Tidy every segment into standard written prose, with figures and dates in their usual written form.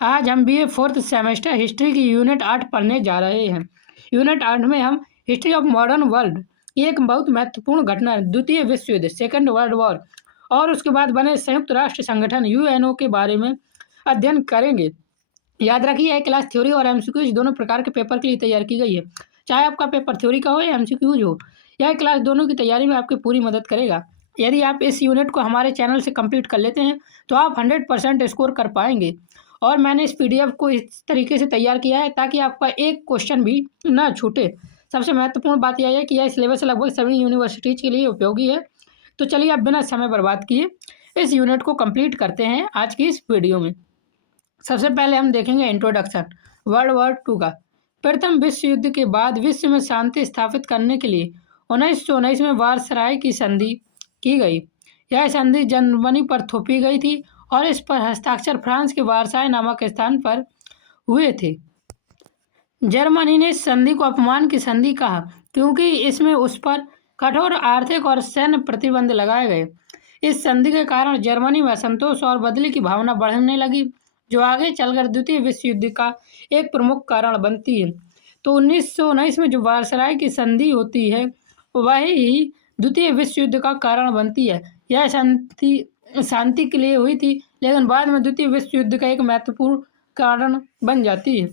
आज हम BA fourth semester history की यूनिट 8 पढ़ने जा रहे हैं। यूनिट 8 में हम हिस्ट्री ऑफ मॉडर्न वर्ल्ड, एक बहुत महत्वपूर्ण घटना द्वितीय विश्व युद्ध, सेकेंड वर्ल्ड वॉर और उसके बाद बने संयुक्त राष्ट्र संगठन यूएनओ के बारे में अध्ययन करेंगे। याद रखिए, यह क्लास थ्योरी और एमसीक्यूज दोनों प्रकार के पेपर के लिए तैयार की गई है। चाहे आपका पेपर थ्योरी का हो या एमसीक्यूज हो, यह क्लास दोनों की तैयारी में आपकी पूरी मदद करेगा। यदि आप इस यूनिट को हमारे चैनल से कंप्लीट कर लेते हैं तो आप 100% स्कोर कर पाएंगे। और मैंने इस पीडीएफ को इस तरीके से तैयार किया है ताकि आपका एक क्वेश्चन भी ना छूटे। सबसे महत्वपूर्ण बात यह है कि यह सिलेबस लगभग सभी यूनिवर्सिटीज़ के लिए उपयोगी है। तो चलिए, अब बिना समय बर्बाद किए इस यूनिट को कंप्लीट करते हैं आज की इस वीडियो में। सबसे पहले हम देखेंगे इंट्रोडक्शन वर्ल्ड वॉर टू का। प्रथम विश्व युद्ध के बाद विश्व में शांति स्थापित करने के लिए 1919 में वारसराय की संधि की गई। यह संधि जर्मनी पर थोपी गई थी और इस पर हस्ताक्षर फ्रांस के वारसाय नामक स्थान पर हुए थे। जर्मनी ने इस संधि को अपमान की संधि कहा क्योंकि इसमें उस पर कठोर आर्थिक और सैन्य प्रतिबंध लगाए गए। इस संधि के कारण जर्मनी में असंतोष और बदले की भावना बढ़ने लगी, जो आगे चलकर द्वितीय विश्व युद्ध का एक प्रमुख कारण बनती है। तो 1919 में जो वारसराय की संधि होती है, वही द्वितीय विश्व युद्ध का कारण बनती है। यह शांति के लिए हुई थी, लेकिन बाद में द्वितीय विश्व युद्ध का एक महत्वपूर्ण कारण बन जाती है।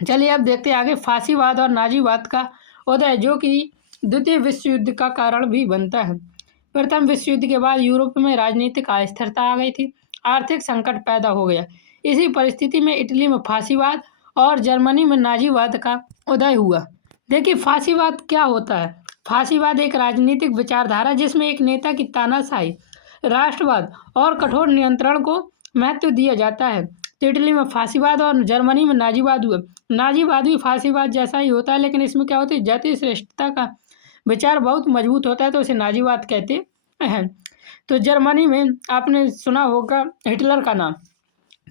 चलिए अब देखते हैं आगे फांसीवाद और नाजीवाद का उदय, जो कि द्वितीय विश्व युद्ध का कारण भी बनता है। प्रथम विश्व युद्ध के बाद यूरोप में राजनीतिक अस्थिरता आ गई थी, आर्थिक संकट पैदा हो गया। इसी परिस्थिति में इटली में फांसीवाद और जर्मनी में नाजीवाद का उदय हुआ। देखिए, फांसीवाद क्या होता है। फांसीवाद एक राजनीतिक विचारधारा जिसमें एक नेता की तानाशाही, राष्ट्रवाद और कठोर नियंत्रण को महत्व दिया जाता है। तो इटली में फांसीवाद और जर्मनी में नाजीवाद हुआ। नाजीवाद भी फांसीवाद जैसा ही होता है, लेकिन इसमें क्या होता है, जातीय श्रेष्ठता का विचार बहुत मजबूत होता है, तो इसे नाजीवाद कहते हैं। तो जर्मनी में आपने सुना होगा हिटलर का नाम,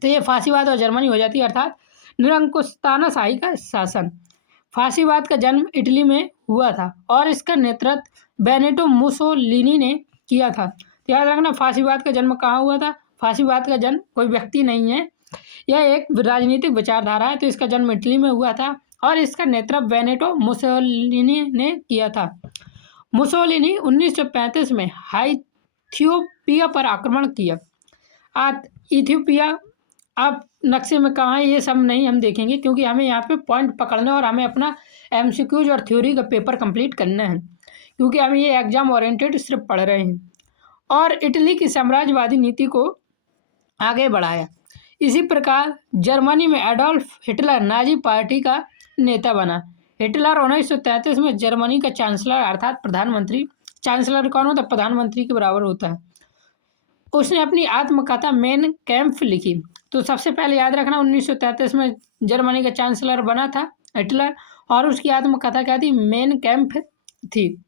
तो ये फांसीवाद और जर्मनी हो जाती है, अर्थात निरंकुश तानाशाही का शासन। फांसीवाद का जन्म इटली में हुआ था और इसका नेतृत्व बेनिटो मुसोलिनी ने किया था। तो याद रखना, फांसीवाद का जन्म कहाँ हुआ था। फांसीवाद का जन्म कोई व्यक्ति नहीं है, यह एक राजनीतिक विचारधारा है। तो इसका जन्म इटली में हुआ था और इसका नेतृत्व बेनिटो मुसोलिनी ने किया था। मुसोलिनी 1935 में इथियोपिया पर आक्रमण किया। इथियोपिया आप नक्शे में कहाँ है ये सब नहीं हम देखेंगे, क्योंकि हमें यहाँ पे पॉइंट पकड़ना और हमें अपना एमसीक्यूज और थ्योरी का पेपर कंप्लीट करना है, क्योंकि हम ये एग्जाम ओरिएंटेड सिर्फ पढ़ रहे हैं। और इटली की साम्राज्यवादी नीति को आगे बढ़ाया। इसी प्रकार जर्मनी में एडोल्फ हिटलर नाजी पार्टी का नेता बना। हिटलर 1933 में जर्मनी का चांसलर अर्थात प्रधानमंत्री, चांसलर कौन होता है, प्रधानमंत्री के बराबर होता है, उसने अपनी आत्मकथा मेन कैम्प लिखी। तो सबसे पहले याद रखना, 1933 में जर्मनी का चांसलर बना था हिटलर और उसकी आत्मकथा क्या थी, मेन कैम्प थी,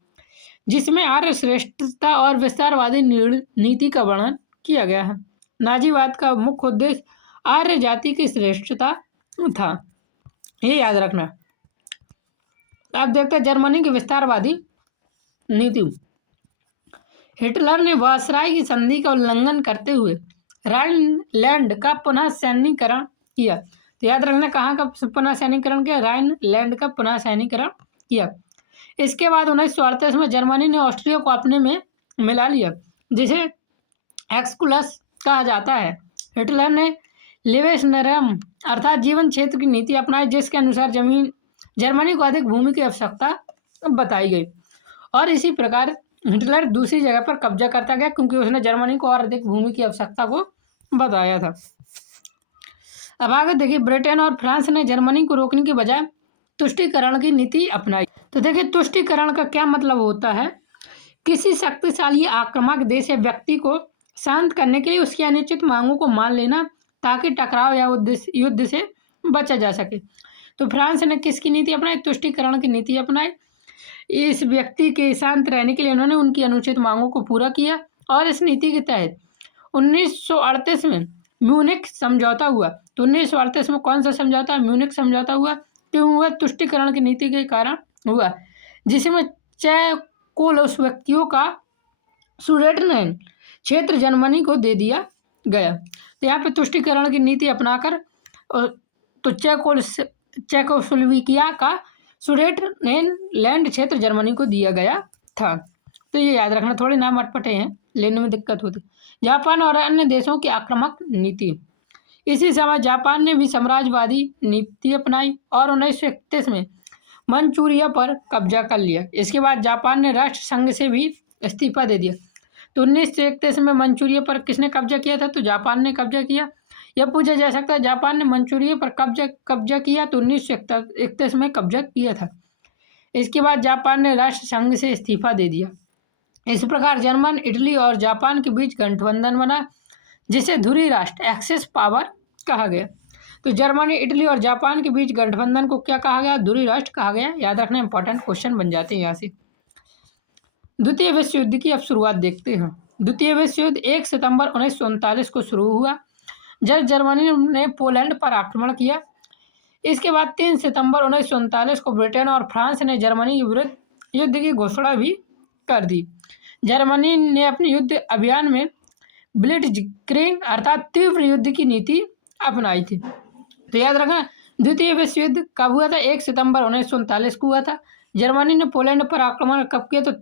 जिसमें आर्य श्रेष्ठता और विस्तारवादी नीति का वर्णन किया गया है। नाजीवाद का मुख्य उद्देश्य आर्य जाति की श्रेष्ठता था, ये याद रखना। अब देखते हैं जर्मनी की विस्तारवादी नीति। हिटलर ने वारसराय की संधि का उल्लंघन करते हुए राइनलैंड का पुनः सैन्यीकरण किया। तो याद रखना, कहाँ का पुनः सैन्यीकरण किया, राइनलैंड का पुनः सैन्यीकरण किया। इसके बाद 1938 में जर्मनी ने ऑस्ट्रिया को अपने में मिला लिया, जिसे एक्सक्लूस कहा जाता है। हिटलर ने लिवेशनरम अर्थात जीवन क्षेत्र की नीति अपनाई, जिसके अनुसार जर्मनी को अधिक भूमि की आवश्यकता बताई गई और इसी प्रकार हिटलर दूसरी जगह पर कब्जा करता गया, क्योंकि उसने जर्मनी को और अधिक भूमि की आवश्यकता को बताया था। अब आगे देखिए, ब्रिटेन और फ्रांस ने जर्मनी को रोकने के बजाय तुष्टीकरण की नीति अपनाई। तो देखिए, तुष्टीकरण का क्या मतलब होता है, किसी शक्तिशाली आक्रामक देश या व्यक्ति को शांत करने के लिए उसकी अनुचित मांगों को मान लेना, ताकि टकराव या युद्ध से बचा जा सके। तो फ्रांस ने किसकी नीति अपनाई, तुष्टीकरण की नीति अपनाई। इस व्यक्ति के शांत रहने के लिए उन्होंने उनकी अनुचित मांगों को पूरा किया और इस नीति के तहत 1938 में म्यूनिख समझौता हुआ। तो 1938 में कौन सा समझौता, म्यूनिख समझौता हुआ। क्यों हुआ, तुष्टीकरण की नीति के कारण हुआ, जिसमें चेकोस्लोवाकिया का सुडेटनेन क्षेत्र जर्मनी को दे दिया गया। तो यहाँ पे तुष्टीकरण की नीति अपनाकर तो चेकोस्लोवाकिया का सुडेटलैंड क्षेत्र जर्मनी को दिया गया था। तो ये याद रखना, थोड़े नाम अटपटे हैं, लेने में दिक्कत होती। जापान और अन्य देशों की आक्रामक नीति। इसी समय जापान ने भी साम्राज्यवादी नीति अपनाई और 1931 में मंचूरिया पर कब्जा कर लिया। इसके बाद जापान ने राष्ट्र संघ से भी इस्तीफा दे दिया। तो 1931 में मंचूरिया पर किसने कब्जा किया था? तो जापान ने कब्जा किया। यह पूछा जा सकता है जापान ने मंचूरिया पर कब्जा किया तो 1931 में कब्जा किया था। इसके बाद जापान ने राष्ट्र संघ से इस्तीफा दे दिया। इस प्रकार जर्मन, इटली और जापान के बीच गठबंधन बना, जिसे ध्रुवीय राष्ट्र एक्सेस पावर कहा गया। तो जर्मनी, इटली और जापान के बीच गठबंधन को क्या कहा गया? ध्रुवीय राष्ट्र कहा गया। याद रखना, इंपॉर्टेंट क्वेश्चन बन जाते हैं यहाँ से। द्वितीय विश्व युद्ध की अब शुरुआत देखते हैं। द्वितीय विश्व युद्ध 1 सितंबर 1939 को शुरू हुआ, जब जर्मनी ने पोलैंड पर आक्रमण किया। इसके बाद 3 सितंबर 1939 को ब्रिटेन और फ्रांस ने जर्मनी के विरुद्ध युद्ध की घोषणा भी कर दी। जर्मनी ने अपने युद्ध अभियान में ब्लिट्जक्रीग अर्थात तीव्र युद्ध की नीति अपनाई थी। तो याद रखना, द्वितीय विश्व युद्ध कब हुआ था? 1 सितंबर 1939 को हुआ था। जर्मनी ने पोलैंड पर आक्रमण कब किया? तो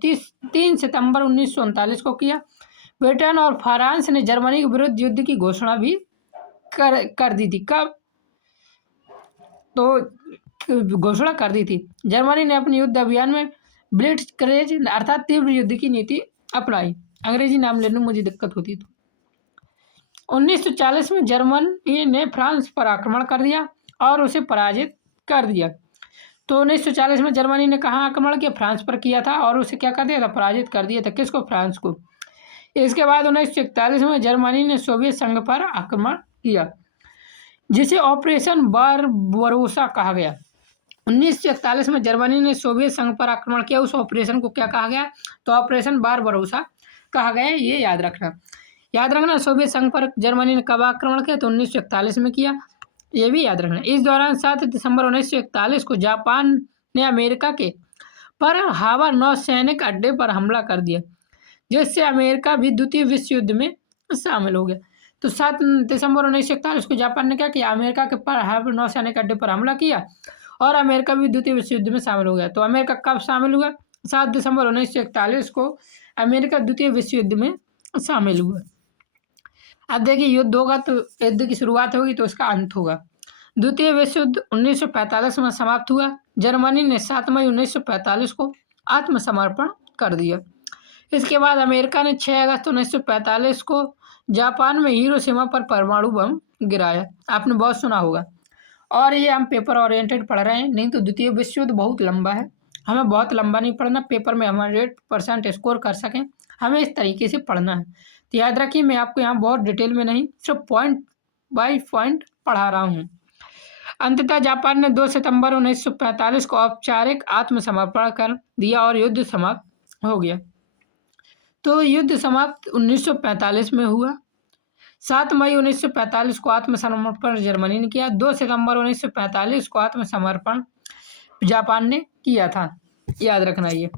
3 सितंबर 1939 को किया। ब्रिटेन और फ्रांस ने जर्मनी के विरुद्ध युद्ध की घोषणा भी कर दी थी। कब? तो घोषणा कर दी थी। जर्मनी ने अपने युद्ध अभियान में ब्लिट्जक्रीग अर्थात तीव्र युद्ध की नीति अपनाई। अंग्रेजी नाम लेने में मुझे दिक्कत होती। तो 1940 में जर्मनी ने फ्रांस पर आक्रमण कर दिया और उसे पराजित कर दिया। तो 1940 में जर्मनी ने कहाँ आक्रमण किया? फ्रांस पर किया था और उसे क्या कर दिया था? पराजित कर दिया था। किसको? फ्रांस को। इसके बाद 1941 में जर्मनी ने सोवियत संघ पर आक्रमण किया, जिसे ऑपरेशन बारबारोसा कहा गया। 1941 में जर्मनी ने सोवियत संघ पर आक्रमण किया, उस ऑपरेशन को क्या कहा गया? तो ऑपरेशन बारबारोसा कहा गया। ये याद रखना। याद रखना, सोवियत संघ पर जर्मनी ने कब आक्रमण किया? तो 1941 में किया। ये भी याद रखना। इस दौरान 7 दिसंबर 1941 को जापान ने अमेरिका के पर्ल हार्बर नौसैनिक अड्डे पर हमला कर दिया, जिससे अमेरिका भी द्वितीय विश्व युद्ध में शामिल हो गया। तो 7 दिसंबर 1941 को जापान ने क्या किया? अमेरिका के पर्ल हार्बर नौसैनिक अड्डे पर हमला किया और अमेरिका भी द्वितीय विश्व युद्ध में शामिल हो गया। तो अमेरिका कब शामिल हुआ? 7 दिसंबर 1941 को अमेरिका द्वितीय विश्व युद्ध में शामिल हुआ। अब देखिए, युद्ध होगा तो युद्ध की शुरुआत होगी तो उसका अंत होगा। द्वितीय विश्व युद्ध 1945 में समाप्त हुआ। जर्मनी ने 7 मई 1945 को आत्मसमर्पण कर दिया। इसके बाद अमेरिका ने 6 अगस्त 1945 को जापान में हिरोशिमा पर परमाणु बम गिराया। आपने बहुत सुना होगा। और ये हम पेपर ओरिएंटेड पढ़ रहे हैं, नहीं तो द्वितीय विश्व युद्ध बहुत लंबा है, हमें बहुत लंबा नहीं पढ़ना। पेपर में हम 100% स्कोर कर सकें, हमें इस तरीके से पढ़ना है। तो याद रखिए, मैं आपको यहाँ बहुत डिटेल में नहीं, सिर्फ पॉइंट बाय पॉइंट पढ़ा रहा हूँ। अंततः जापान ने 2 सितंबर 1945 को औपचारिक आत्मसमर्पण कर दिया और युद्ध समाप्त हो गया। तो युद्ध समाप्त 1945 में हुआ। 7 मई 1945 को आत्मसमर्पण जर्मनी ने किया। 2 सितंबर 1945 को आत्मसमर्पण जापान ने किया था। याद रखना ये।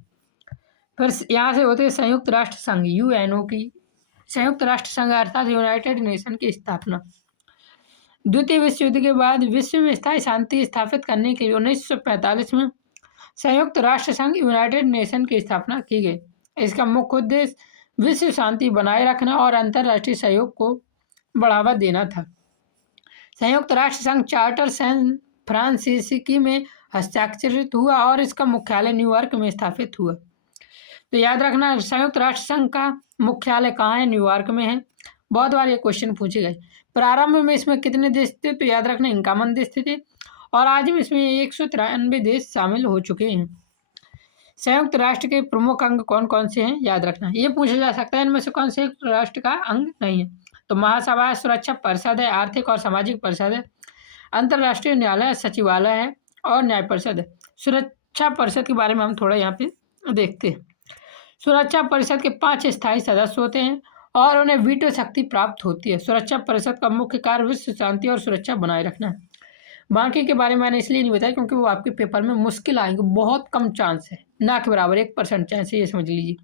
फिर यहाँ से होते संयुक्त राष्ट्र संघ, यूएनओ की, संयुक्त राष्ट्र संघ अर्थात यूनाइटेड नेशन की स्थापना। द्वितीय विश्व युद्ध के बाद विश्व में स्थायी शांति स्थापित करने के लिए 1945 में संयुक्त राष्ट्र संघ यूनाइटेड नेशन की स्थापना की गई। इसका मुख्य उद्देश्य विश्व शांति बनाए रखना और अंतर्राष्ट्रीय सहयोग को बढ़ावा देना था। संयुक्त राष्ट्र संघ चार्टर सैन फ्रांसिस्को में हस्ताक्षरित हुआ और इसका मुख्यालय न्यूयॉर्क में स्थापित हुआ। तो याद रखना, संयुक्त राष्ट्र संघ का मुख्यालय कहाँ है? न्यूयॉर्क में है। बहुत बार ये क्वेश्चन पूछे गए। प्रारंभ में इसमें कितने देश थे? तो याद रखना 51 देश थे और आज में इसमें 193 देश शामिल हो चुके हैं। संयुक्त राष्ट्र के प्रमुख अंग कौन कौन से हैं? याद रखना, ये पूछा जा सकता है इनमें से कौन संयुक्त राष्ट्र का अंग नहीं है। तो महासभा है, सुरक्षा परिषद है, आर्थिक और सामाजिक परिषद है, अंतर्राष्ट्रीय न्यायालय, सचिवालय है और न्याय परिषद है। सुरक्षा परिषद के बारे में हम थोड़ा यहाँ पे देखते हैं। सुरक्षा परिषद के 5 स्थायी सदस्य होते हैं और उन्हें वीटो शक्ति प्राप्त होती है। सुरक्षा परिषद का मुख्य कार्य विश्व शांति और सुरक्षा बनाए रखना है। बाकी के बारे में मैंने इसलिए नहीं बताया क्योंकि वो आपके पेपर में मुश्किल आएंगे, बहुत कम चांस है, ना के बराबर 1% चांस है, ये समझ लीजिए।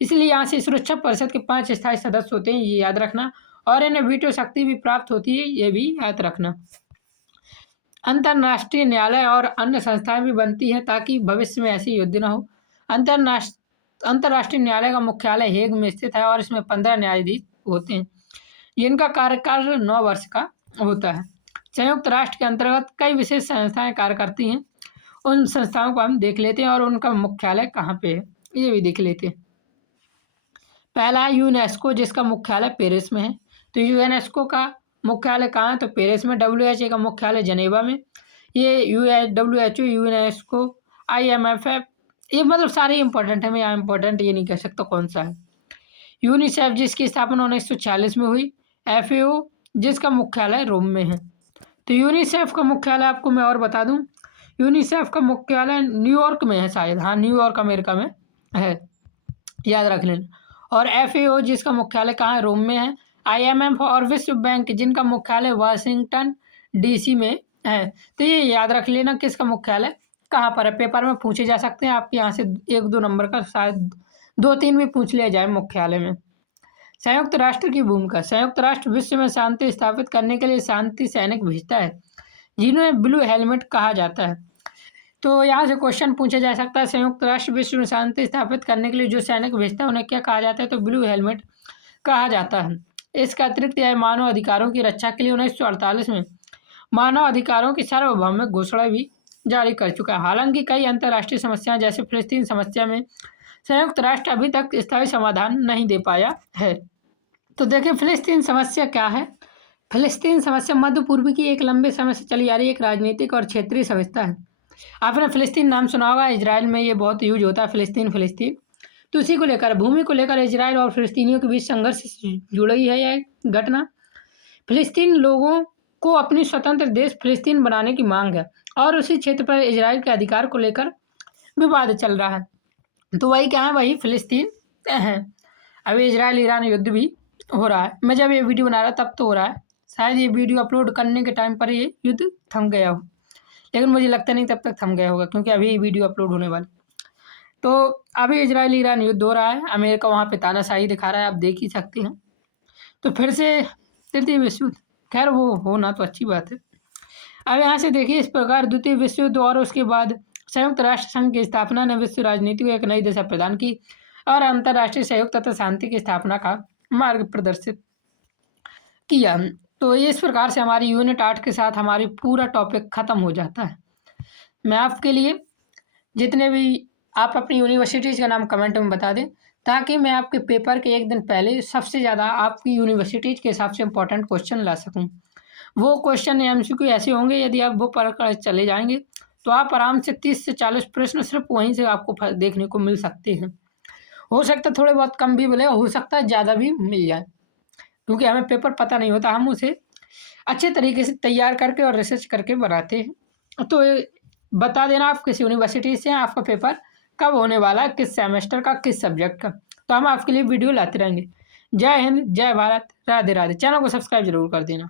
इसलिए यहाँ से सुरक्षा परिषद के 5 स्थायी सदस्य होते हैं, ये याद रखना, और इन्हें वीटो शक्ति भी प्राप्त होती है, ये भी याद रखना। अंतर्राष्ट्रीय न्यायालय और अन्य संस्थाएं भी बनती हैं ताकि भविष्य में ऐसी युद्ध न हो। अंतर्राष्ट्रीय न्यायालय का मुख्यालय हेग में स्थित है और इसमें 15 न्यायाधीश होते हैं जिनका कार्यकाल 9 वर्ष का होता है। संयुक्त राष्ट्र के अंतर्गत कई विशेष संस्थाएं कार्य करती हैं। उन संस्थाओं को हम देख लेते हैं और उनका मुख्यालय कहाँ पे है ये भी देख लेते हैं। पहला है यूनेस्को, जिसका मुख्यालय पेरिस में है। तो यूनेस्को का मुख्यालय कहाँ है? तो पेरिस में। WHO का मुख्यालय जनेवा में। ये WHO, यूनेस्को, IMF, ये मतलब सारे इंपॉर्टेंट है। मैं यहाँ इंपॉर्टेंट ये नहीं कह सकता कौन सा है। यूनिसेफ, जिसकी स्थापना 1946 में हुई। FAO, जिसका मुख्यालय रोम में है। तो यूनिसेफ का मुख्यालय आपको मैं और बता दूं, यूनिसेफ का मुख्यालय न्यूयॉर्क में है शायद। हाँ, न्यूयॉर्क अमेरिका में है, याद रख लेना। और FAO, जिसका मुख्यालय कहाँ है? रोम में है। IMF और विश्व बैंक, जिनका मुख्यालय वाशिंगटन DC में है। तो ये याद रख लेना किसका मुख्यालय कहाँ पर है। पेपर में पूछे जा सकते हैं आपके यहाँ से 1-2 नंबर का, शायद 2-3 भी पूछ लिया जाए मुख्यालय में। संयुक्त राष्ट्र की भूमिका। संयुक्त राष्ट्र विश्व में शांति स्थापित करने के लिए शांति सैनिक भेजता है जिन्हें ब्लू हेलमेट कहा जाता है। तो यहाँ से क्वेश्चन पूछा जा सकता है, संयुक्त राष्ट्र विश्व में शांति स्थापित करने के लिए जो सैनिक भेजता है उन्हें क्या कहा जाता है? तो ब्लू हेलमेट कहा जाता है। इसका अतिरिक्त यह मानव अधिकारों की रक्षा के लिए 1948 में मानव अधिकारों की सार्वभौमिक घोषणा भी जारी कर चुका है। हालांकि कई अंतर्राष्ट्रीय समस्याएं जैसे फिलिस्तीन समस्या में संयुक्त राष्ट्र अभी तक स्थायी समाधान नहीं दे पाया है। तो देखिए फिलिस्तीन समस्या क्या है। फिलिस्तीन समस्या मध्य पूर्व की एक लंबे समय से चली आ रही एक राजनीतिक और क्षेत्रीय समस्या है। आपने फिलिस्तीन नाम सुना होगा, इजराइल में ये बहुत यूज होता है, फिलिस्तीन। तो उसी को लेकर, भूमि को लेकर इजराइल और फिलिस्तीनियों के बीच संघर्ष से जुड़ी है यह घटना। फिलिस्तीन लोगों को अपनी स्वतंत्र देश फिलिस्तीन बनाने की मांग है और उसी क्षेत्र पर इजराइल के अधिकार को लेकर विवाद चल रहा है। तो वही क्या है, वही फिलिस्तीन है। अभी इजराइल ईरान युद्ध भी हो रहा है। मैं जब ये वीडियो बना रहा तब तो हो रहा है, शायद ये वीडियो अपलोड करने के टाइम पर ये युद्ध थम गया हो, लेकिन मुझे लगता नहीं तब तक थम गया होगा क्योंकि अभी वीडियो अपलोड होने वाली। तो अभी इजराइल ईरान युद्ध हो रहा है, अमेरिका वहाँ पे तानाशाही दिखा रहा है, आप देख ही सकते हैं। तो फिर से तृतीय विश्व युद्ध, खैर वो होना तो अच्छी बात है। अब यहाँ से देखिए, इस प्रकार द्वितीय विश्व युद्ध और उसके बाद संयुक्त राष्ट्र संघ की स्थापना ने विश्व राजनीति को एक नई दिशा प्रदान की और अंतर्राष्ट्रीय सहयोग तथा शांति की स्थापना का मार्ग प्रदर्शित किया। तो इस प्रकार से हमारी यूनिट 8 के साथ हमारी पूरा टॉपिक ख़त्म हो जाता है। मैं आपके लिए जितने भी आप अपनी यूनिवर्सिटीज़ का नाम कमेंट में बता दें ताकि मैं आपके पेपर के एक दिन पहले सबसे ज़्यादा आपकी यूनिवर्सिटीज़ के हिसाब से इंपॉर्टेंट क्वेश्चन ला सकूं। वो क्वेश्चन MCQ ऐसे होंगे, यदि आप वो पढ़कर चले जाएंगे तो आप आराम से 30 से 40 प्रश्न सिर्फ वहीं से आपको देखने को मिल सकते हैं। हो सकता है थोड़े बहुत कम भी मिले, हो सकता है ज़्यादा भी मिल जाए, क्योंकि हमें पेपर पता नहीं होता, हम उसे अच्छे तरीके से तैयार करके और रिसर्च करके बनाते हैं। तो बता देना आप किस यूनिवर्सिटी से आपका पेपर कब होने वाला है, किस सेमेस्टर का, किस सब्जेक्ट का, तो हम आपके लिए वीडियो लाते रहेंगे। जय हिंद, जय भारत, राधे राधे। चैनल को सब्सक्राइब जरूर कर देना।